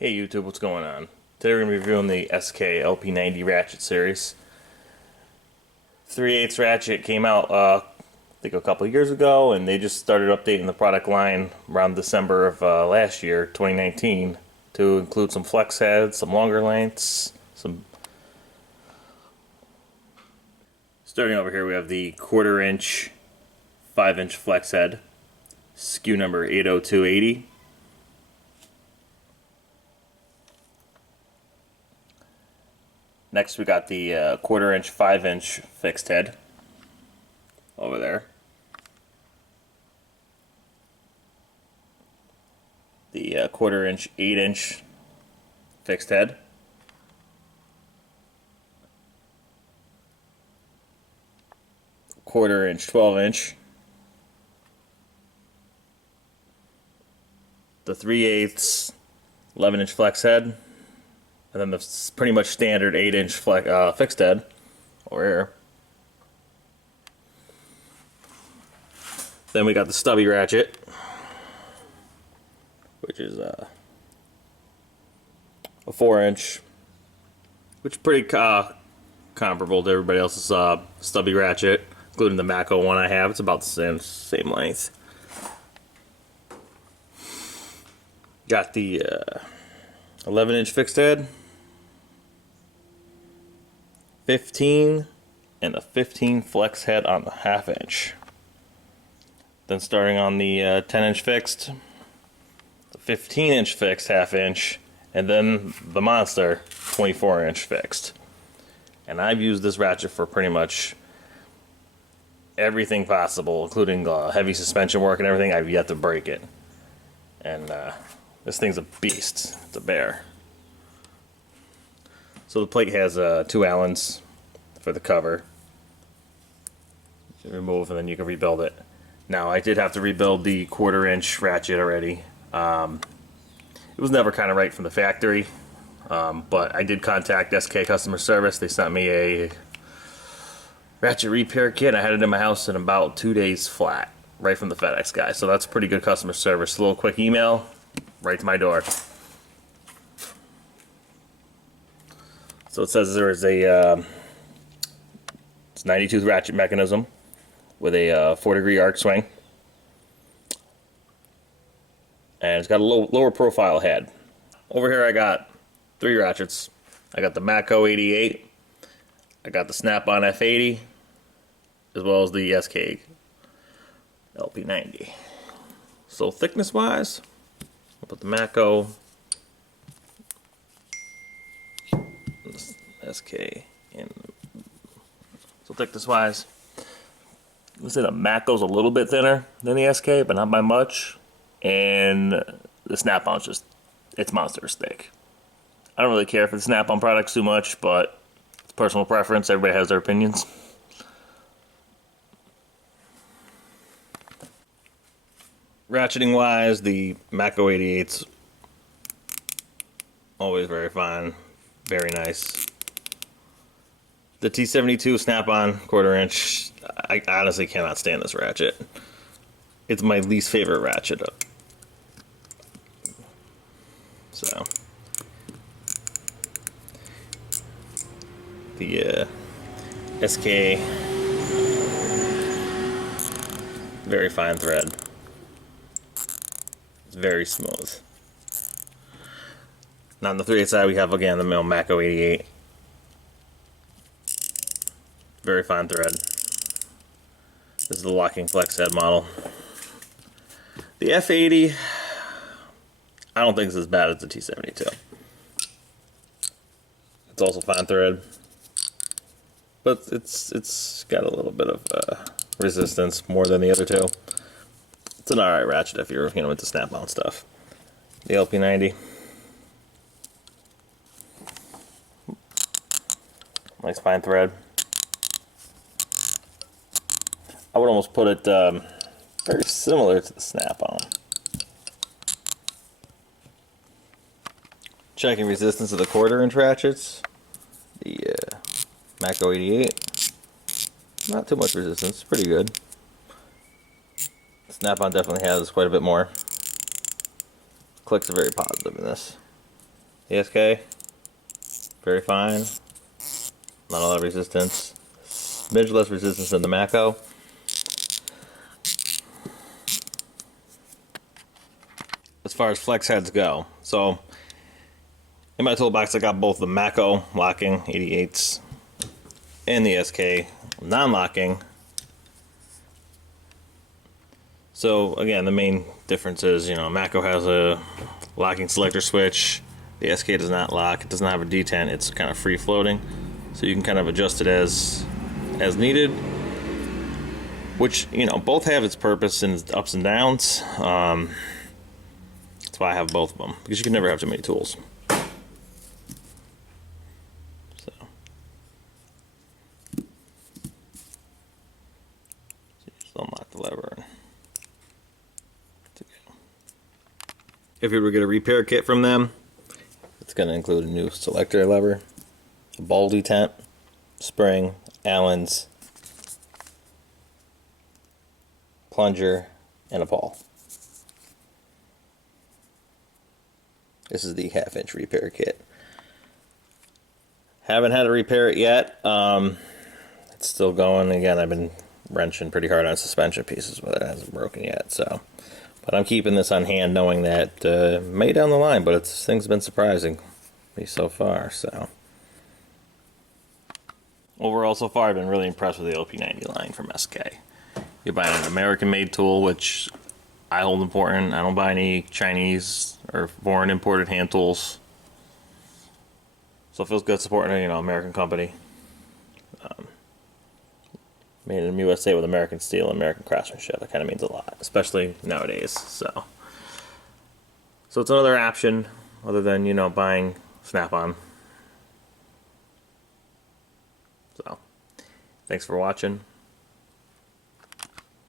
Hey YouTube, what's going on? Today we're going to be reviewing the SK LP90 Ratchet series. 3/8 Ratchet came out I think a couple of years ago, and they just started updating the product line around December of last year, 2019, to include some flex heads, some longer lengths, some... Starting over here we have the 1/4 inch, 5-inch flex head, SKU number 80280. Next we got the 1/4 inch, 5-inch fixed head over there. The 1/4 inch, 8-inch fixed head. Quarter inch, 12-inch. The 3/8 11-inch flex head. And then the pretty much standard 8-inch fixed head over here. Then we got the stubby ratchet, which is a 4-inch, which is pretty comparable to everybody else's stubby ratchet, including the Mako one I have. It's about the same length. Got the 11-inch fixed head, 15, and a 15 flex head on the 1/2 inch. Then starting on the 10-inch fixed, the 15-inch fixed 1/2 inch, and then the monster 24-inch fixed. And I've used this ratchet for pretty much everything possible, including heavy suspension work and everything. I've yet to break it. And this thing's a beast. It's a bear. So the plate has 2 Allens for the cover. You remove and then you can rebuild it. Now I did have to rebuild the 1/4 inch ratchet already. It was never kind of right from the factory, but I did contact SK customer service. They sent me a ratchet repair kit. I had it in my house in about 2 days flat, right from the FedEx guy. So that's pretty good customer service. A little quick email, right to my door. So it says there is a it's 92 ratchet mechanism with a 4-degree arc swing, and it's got a lower profile head. Over here I got 3 ratchets. I got the Mako 88, I got the Snap-on F80, as well as the SK LP90. So thickness wise, I'll put the Mako, SK, and so thickness wise, let's say the Mako's a little bit thinner than the SK, but not by much, and the Snap-on's just, it's monstrous thick. I don't really care for the Snap-on products too much, but it's personal preference. Everybody has their opinions. Ratcheting wise, the Mako 88's always very fine, very nice. The T72 Snap-on 1/4 inch, I honestly cannot stand this ratchet. It's my least favorite ratchet up. So the SK, very fine thread. It's very smooth. Now on the 3/8 side we have again the Mako 88. Very fine thread. This is the locking flex head model. The F80, I don't think it's as bad as the T72. It's also fine thread, but it's got a little bit of resistance more than the other two. It's an alright ratchet if you're into Snap-on stuff. The LP90, nice fine thread. I would almost put it very similar to the Snap-on. Checking resistance of the 1/4 inch ratchets. The Mako 88, not too much resistance, pretty good. Snap-on definitely has quite a bit more. Clicks are very positive in this. The SK, very fine. Not a lot of resistance. Smidge less resistance than the Mako. As far as flex heads go, so in my toolbox I got both the Mako locking 88s and the SK non-locking. So again, the main difference is, you know, Mako has a locking selector switch. The SK does not lock. It does not have a detent. It's kind of free floating, so you can kind of adjust it as needed. Which, you know, both have its purpose and its ups and downs. That's why I have both of them, because you can never have too many tools. So you just unlock the lever. If you were to get a repair kit from them, it's going to include a new selector lever, a ball detent, spring, Allen's, plunger, and a ball. This is the 1/2-inch repair kit. Haven't had to repair it yet. It's still going. Again, I've been wrenching pretty hard on suspension pieces, but it hasn't broken yet. So, but I'm keeping this on hand, knowing that may down the line. But things have been surprising me so far. So overall, so far, I've been really impressed with the LP90 line from SK. You're buying an American-made tool, which I hold important. I don't buy any Chinese or foreign imported hand tools. So it feels good supporting a, you know, American company. Made in the USA with American steel and American craftsmanship. That kind of means a lot, especially nowadays. So it's another option other than, you know, buying Snap-on. So thanks for watching.